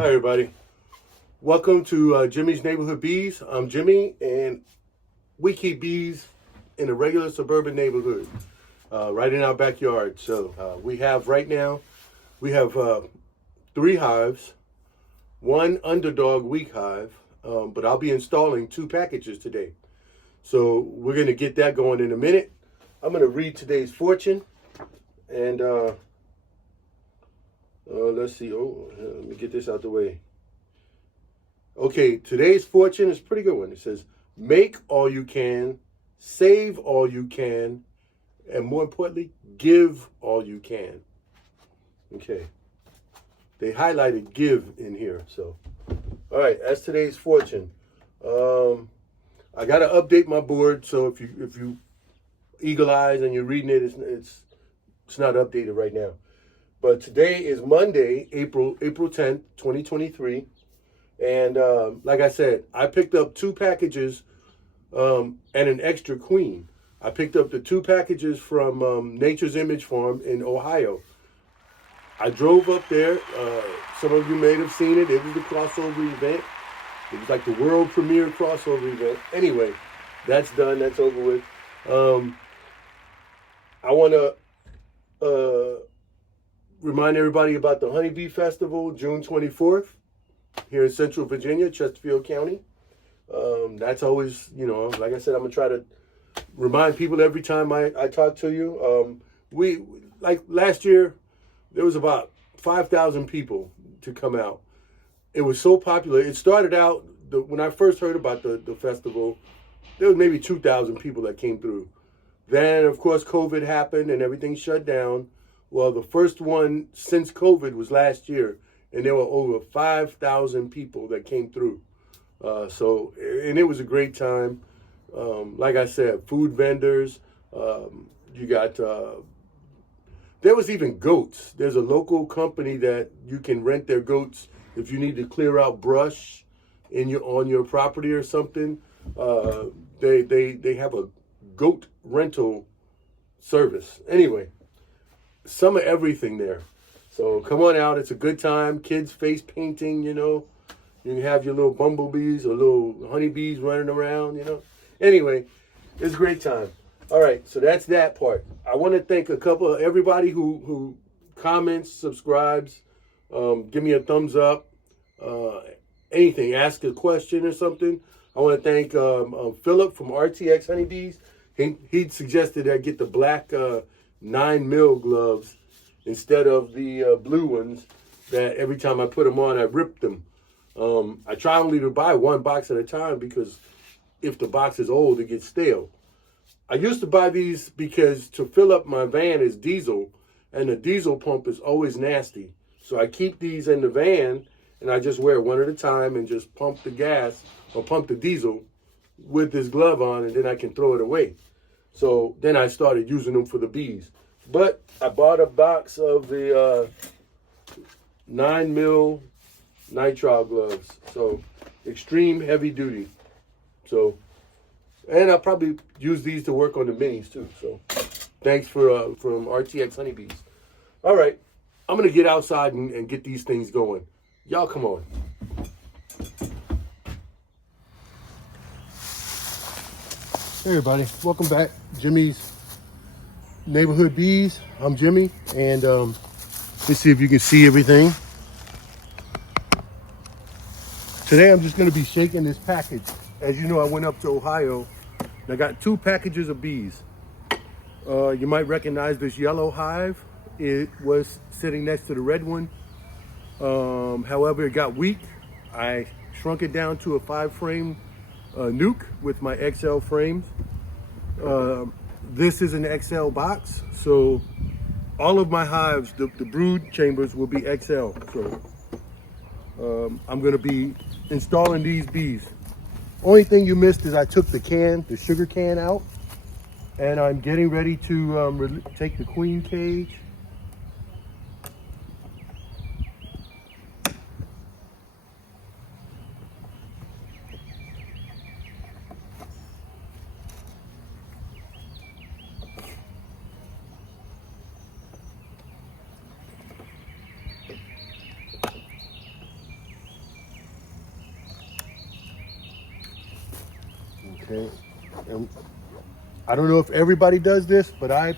Hi everybody, welcome to Jimmy's Neighborhood Bees. I'm Jimmy and we keep bees in a regular suburban neighborhood right in our backyard. So we have right now, we have 3 hives, 1 underdog weak hive, but I'll be installing 2 packages today. So we're going to get that going in a minute. I'm going to read today's fortune and let's see. Let me get this out the way. Okay, today's fortune is a pretty good one. It says, make all you can, save all you can, and more importantly, give all you can. Okay. They highlighted give in here. So, all right, that's today's fortune. I got to update my board. So if you eagle eyes and you're reading it, it's not updated right now. But today is Monday, April 10th, 2023. And like I said, I picked up 2 packages and an extra queen. I picked up the 2 packages from Nature's Image Farm in Ohio. I drove up there. Some of you may have seen it. It was the crossover event. It was like the world premiere crossover event. Anyway, that's done. That's over with. I want to remind everybody about the Honeybee Festival, June 24th, here in Central Virginia, Chesterfield County. That's always, like I said, I'm going to try to remind people every time I talk to you. Like last year, there was about 5,000 people to come out. It was so popular. It started out, when I first heard about the festival, there was maybe 2,000 people that came through. Then, of course, COVID happened and everything shut down. Well, the first one since COVID was last year, and there were over 5,000 people that came through. And it was a great time. Like I said, food vendors, you got, there was even goats. There's a local company that you can rent their goats if you need to clear out brush on your property or something. They have a goat rental service. Anyway, some of everything there. So come on out. It's a good time. Kids face painting, You can have your little bumblebees or little honeybees running around, Anyway, it's a great time. All right, so that's that part. I want to thank everybody who comments, subscribes, give me a thumbs up, anything, ask a question or something. I want to thank Philip from RTX Honeybees. He suggested I get the black 9mm gloves instead of the blue ones that every time I put them on, I rip them. I try only to buy 1 box at a time because if the box is old, it gets stale. I used to buy these because to fill up my van is diesel, and the diesel pump is always nasty. So I keep these in the van, and I just wear 1 at a time and just pump the gas or pump the diesel with this glove on, and then I can throw it away. So then I started using them for the bees. But I bought a box of the 9mm nitrile gloves. So extreme heavy duty. So, and I'll probably use these to work on the minis too. So thanks from RTX Honeybees. All right, I'm going to get outside and get these things going. Y'all come on. Hey everybody, welcome back. Jimmy's Neighborhood Bees. I'm Jimmy, and let's see if you can see everything. Today I'm just going to be shaking this package. As you know, I went up to Ohio and I got 2 packages of bees. You might recognize this yellow hive. It was sitting next to the red one. However, it got weak. I shrunk it down to a 5-frame nuke with my XL frames. This is an XL box, so all of my hives, the brood chambers will be XL. So I'm going to be installing these bees. Only thing you missed is I took the sugar can out, and I'm getting ready to take the queen cage. Okay. And I don't know if everybody does this, but I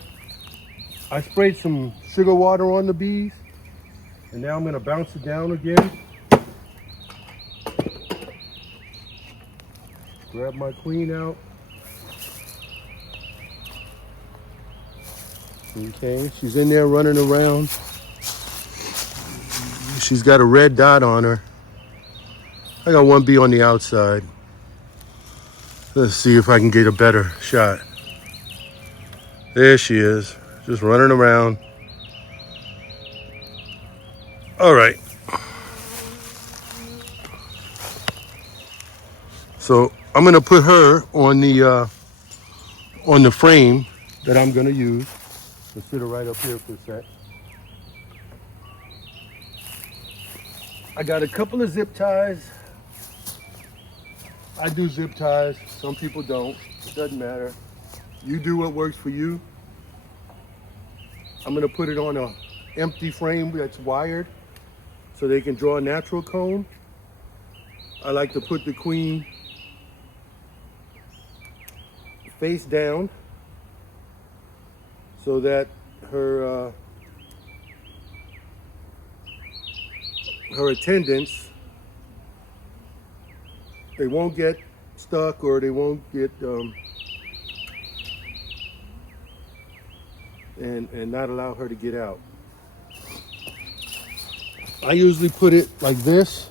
sprayed some sugar water on the bees, and now I'm going to bounce it down again. Grab my queen out. Okay, she's in there running around. She's got a red dot on her. I got one bee on the outside. Let's see if I can get a better shot. There she is, just running around. All right. So I'm gonna put her on the frame that I'm gonna use. Let's sit her right up here for a sec. I got a couple of zip ties. I do zip ties. Some people don't. It doesn't matter. You do what works for you. I'm gonna put it on a empty frame that's wired so they can draw a natural comb. I like to put the queen face down so that her attendants, they won't get stuck or they won't get and not allow her to get out. I usually put it like this,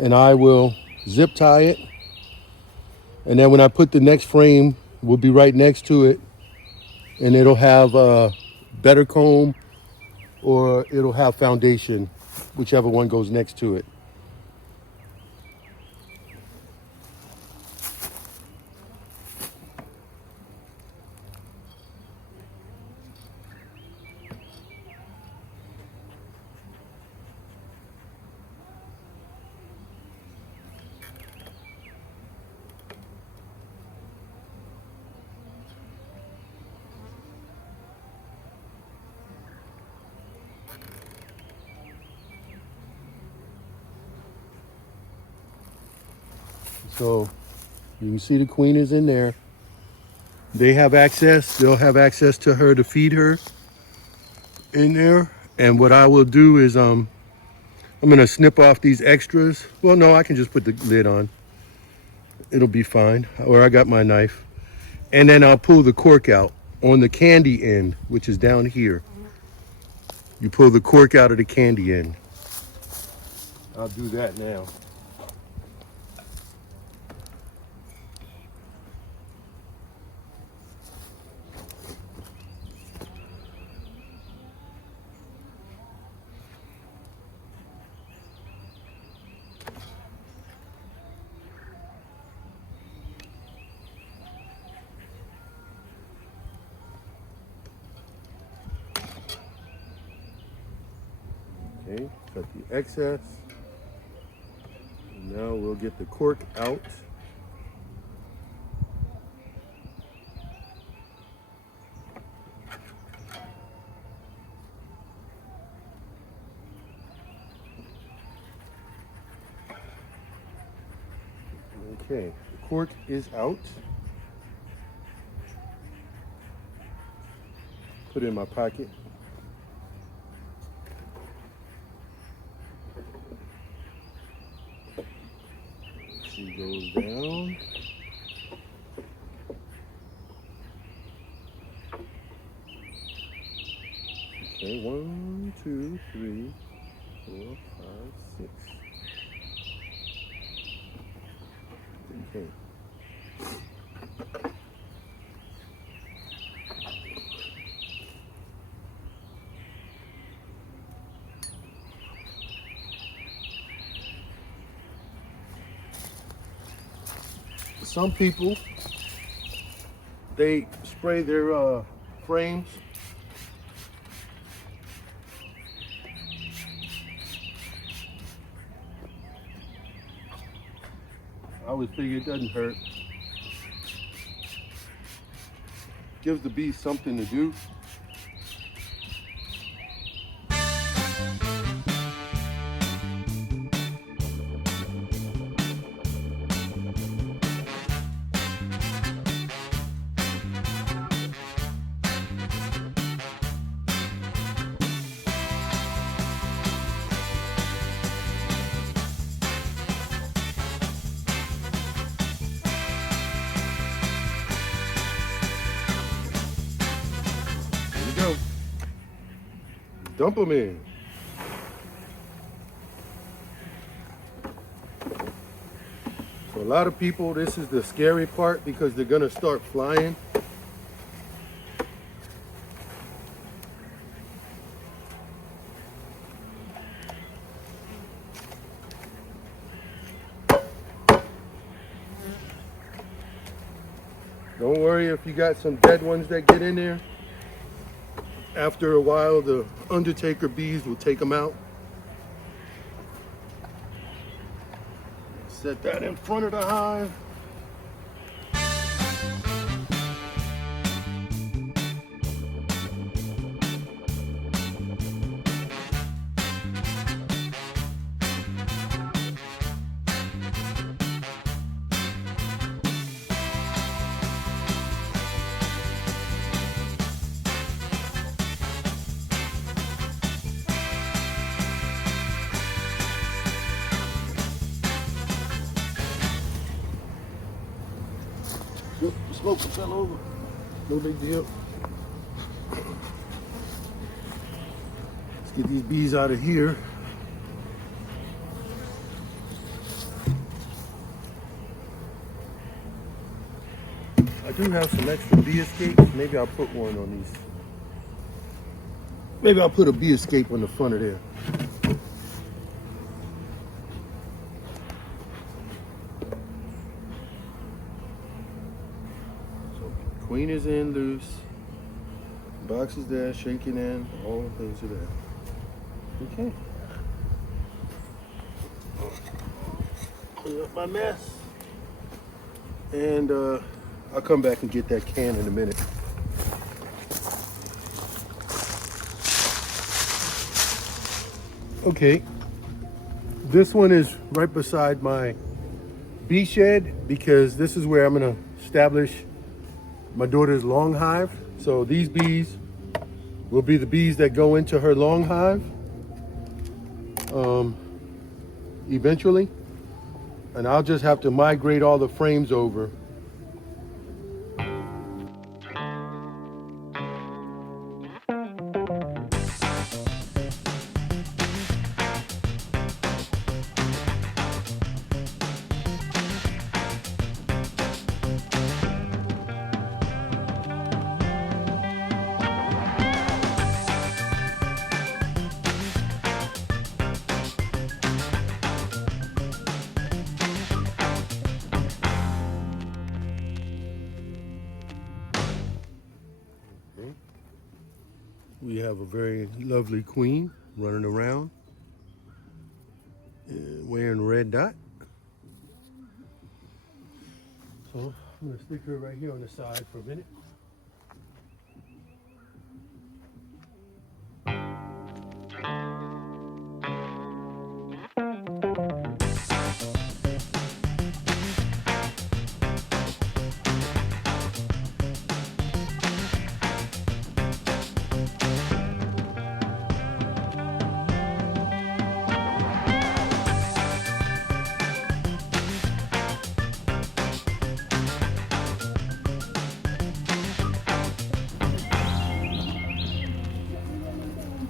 and I will zip tie it, and then when I put the next frame, we'll be right next to it, and it'll have a better comb or it'll have foundation, whichever one goes next to it. So you can see the queen is in there. They have access, they'll have access to her to feed her in there. And what I will do is I'm gonna snip off these extras. Well, no, I can just put the lid on. It'll be fine. Or I got my knife. And then I'll pull the cork out on the candy end, which is down here. You pull the cork out of the candy end. I'll do that now. Okay, cut the excess. Now we'll get the cork out. Okay, the cork is out. Put it in my pocket. She goes down. Okay, 1, 2, 3, 4, 5, 6. Okay. Some people, they spray their frames I always figure it doesn't hurt. Gives the bees something to do. Dump them in. For a lot of people, this is the scary part because they're gonna start flying. Don't worry if you got some dead ones that get in there. After a while, the Undertaker bees will take them out. Set that in front of the hive. Smoke fell over. No big deal. Let's get these bees out of here. I do have some extra bee escapes. Maybe I'll put one on these. Maybe I'll put a bee escape on the front of there. Queen is in loose. Box is there, shaking in. All the things are there. Okay. Clean up my mess. And I'll come back and get that can in a minute. Okay. This one is right beside my bee shed because this is where I'm going to establish my daughter's long hive. So these bees will be the bees that go into her long hive eventually. And I'll just have to migrate all the frames over. We have a very lovely queen running around wearing a red dot. So I'm going to stick her right here on the side for a minute.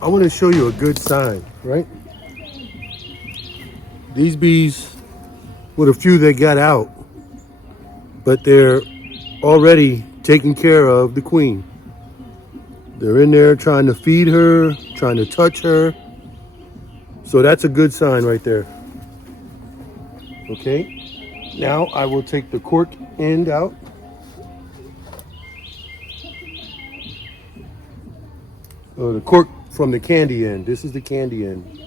I want to show you a good sign, right? These bees, with a few that got out, but they're already taking care of the queen. They're in there trying to feed her, trying to touch her. So that's a good sign right there. Okay, now I will take the cork end out. The cork from the candy end. This is the candy end.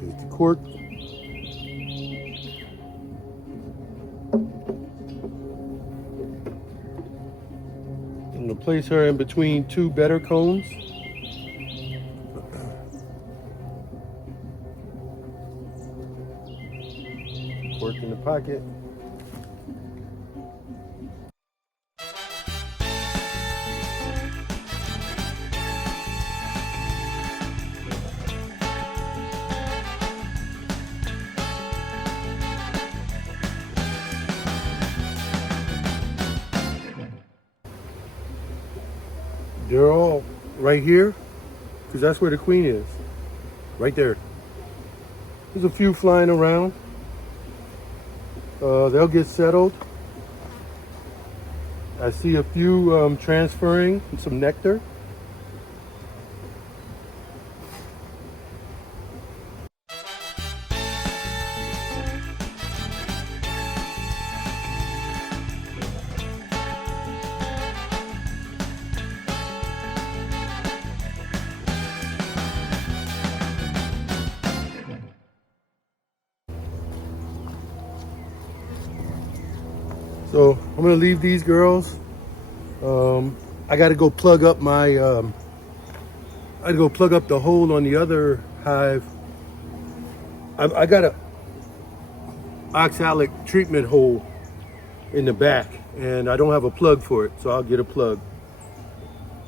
There's the cork. I'm going to place her in between two better cones. Cork in the pocket. They're all right here because that's where the queen is. Right there. There's a few flying around. They'll get settled. I see a few transferring some nectar. So I'm gonna leave these girls. I got to go plug up my. I got to go plug up the hole on the other hive. I got a oxalic treatment hole in the back, and I don't have a plug for it, so I'll get a plug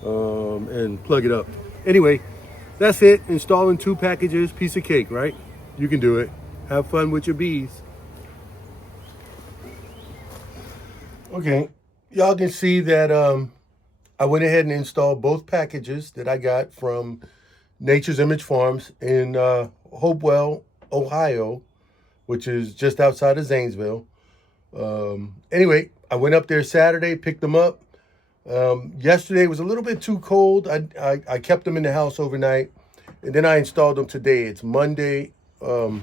and plug it up. Anyway, that's it. Installing 2 packages, piece of cake, right? You can do it. Have fun with your bees. Okay, y'all can see that I went ahead and installed both packages that I got from Nature's Image Farms in Hopewell, Ohio, which is just outside of Zanesville. Anyway, I went up there Saturday, picked them up. Yesterday was a little bit too cold. I kept them in the house overnight, and then I installed them today. It's Monday, April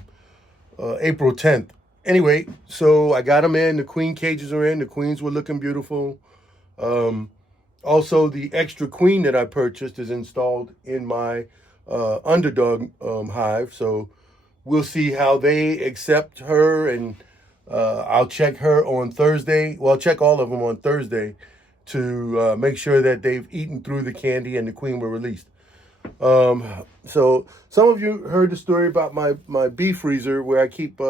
10th. Anyway, so I got them in. The queen cages are in. The queens were looking beautiful. Also, the extra queen that I purchased is installed in my underdog hive. So we'll see how they accept her, and I'll check her on Thursday. Well, I'll check all of them on Thursday to make sure that they've eaten through the candy and the queen were released. So some of you heard the story about my bee freezer where I keep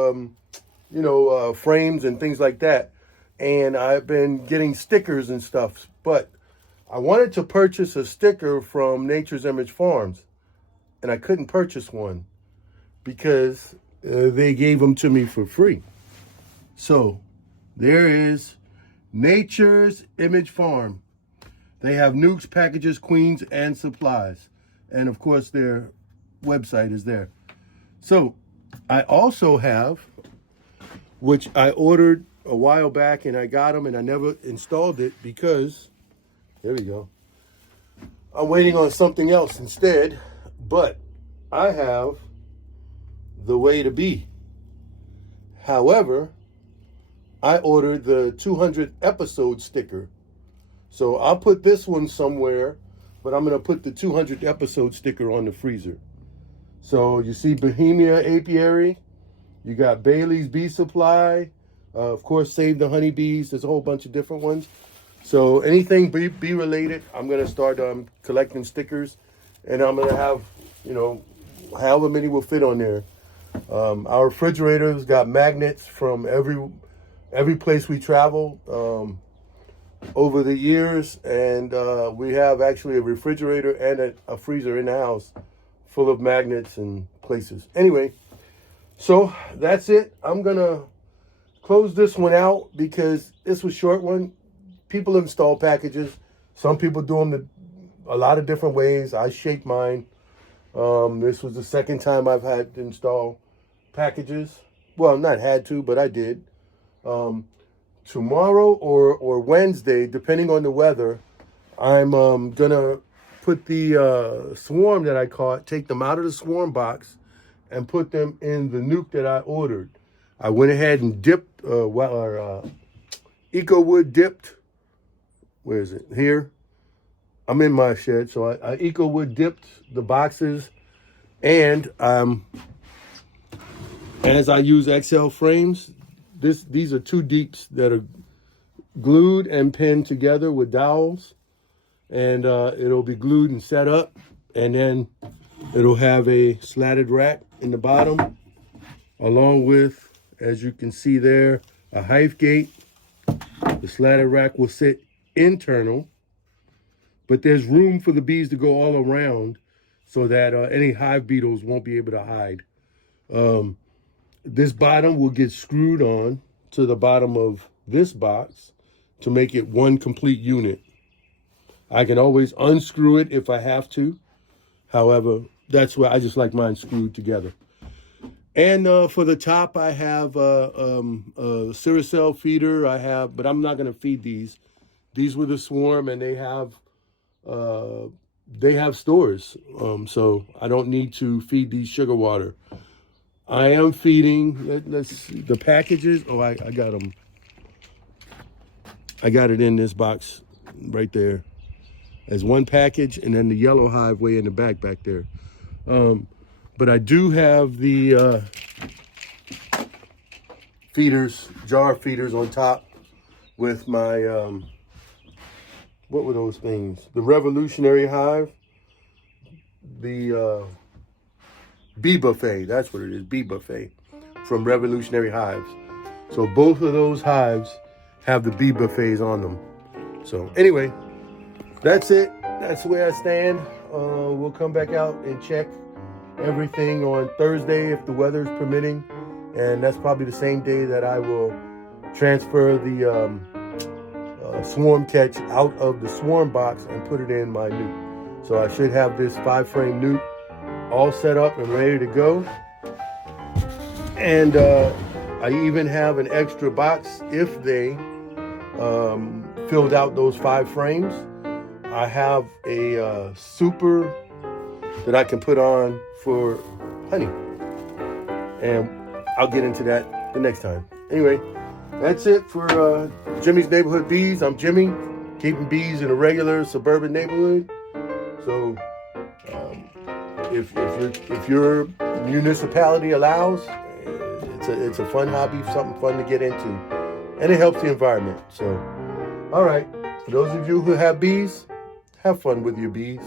frames and things like that. And I've been getting stickers and stuff, but I wanted to purchase a sticker from Nature's Image Farms, and I couldn't purchase one because they gave them to me for free. So there is Nature's Image Farm. They have nukes, packages, queens, and supplies. And of course, their website is there. So I also have, which I ordered a while back and I got them and I never installed it because, there we go. I'm waiting on something else instead, but I have the Way to Be. However, I ordered the 200th episode sticker. So I'll put this one somewhere, but I'm going to put the 200th episode sticker on the freezer. So you see Bohemia Apiary, you got Bailey's Bee Supply, of course, Save the Honeybees. There's a whole bunch of different ones. So anything bee related, I'm going to start collecting stickers, and I'm going to have, however many will fit on there. Our refrigerators got magnets from every place we travel over the years, and we have actually a refrigerator and a freezer in the house full of magnets and places. Anyway, so that's it. I'm gonna close this one out because this was a short one. People install packages. Some people do them a lot of different ways. I shaped mine. This was the second time I've had to install packages. Well, not had to, but I did. Tomorrow or Wednesday, depending on the weather, I'm gonna put the swarm that I caught, take them out of the swarm box and put them in the nuke that I ordered. I went ahead and dipped, EcoWood dipped. Where is it? Here. I'm in my shed, so I EcoWood dipped the boxes, and as I use XL frames, these are 2 deeps that are glued and pinned together with dowels, and it'll be glued and set up, and then it'll have a slatted rack in the bottom, along with, as you can see there, a hive gate. The slatted rack will sit internal, but there's room for the bees to go all around so that any hive beetles won't be able to hide. This bottom will get screwed on to the bottom of this box to make it one complete unit. I can always unscrew it if I have to. However, that's where I just like mine screwed together. And for the top, I have a Curacell feeder. But I'm not going to feed these. These were the swarm, and they have stores. So I don't need to feed these sugar water. I am feeding. Let's see the packages. Oh, I got them. I got it in this box right there. As one package, and then the yellow hive way in the back there. But I do have the jar feeders on top with my, what were those things? The Revolutionary Hive, the Bee Buffet, that's what it is, Bee Buffet from Revolutionary Hives. So both of those hives have the bee buffets on them. So anyway, that's it. That's the way I stand. We'll come back out and check everything on Thursday if the weather's permitting. And that's probably the same day that I will transfer the swarm catch out of the swarm box and put it in my newt. So I should have this 5-frame newt all set up and ready to go. And I even have an extra box if they filled out those 5 frames. I have a super that I can put on for honey. And I'll get into that the next time. Anyway, that's it for Jimmy's Neighborhood Bees. I'm Jimmy, keeping bees in a regular suburban neighborhood. So if your municipality allows, it's a fun hobby, something fun to get into. And it helps the environment. So, all right. For those of you who have bees, have fun with your bees.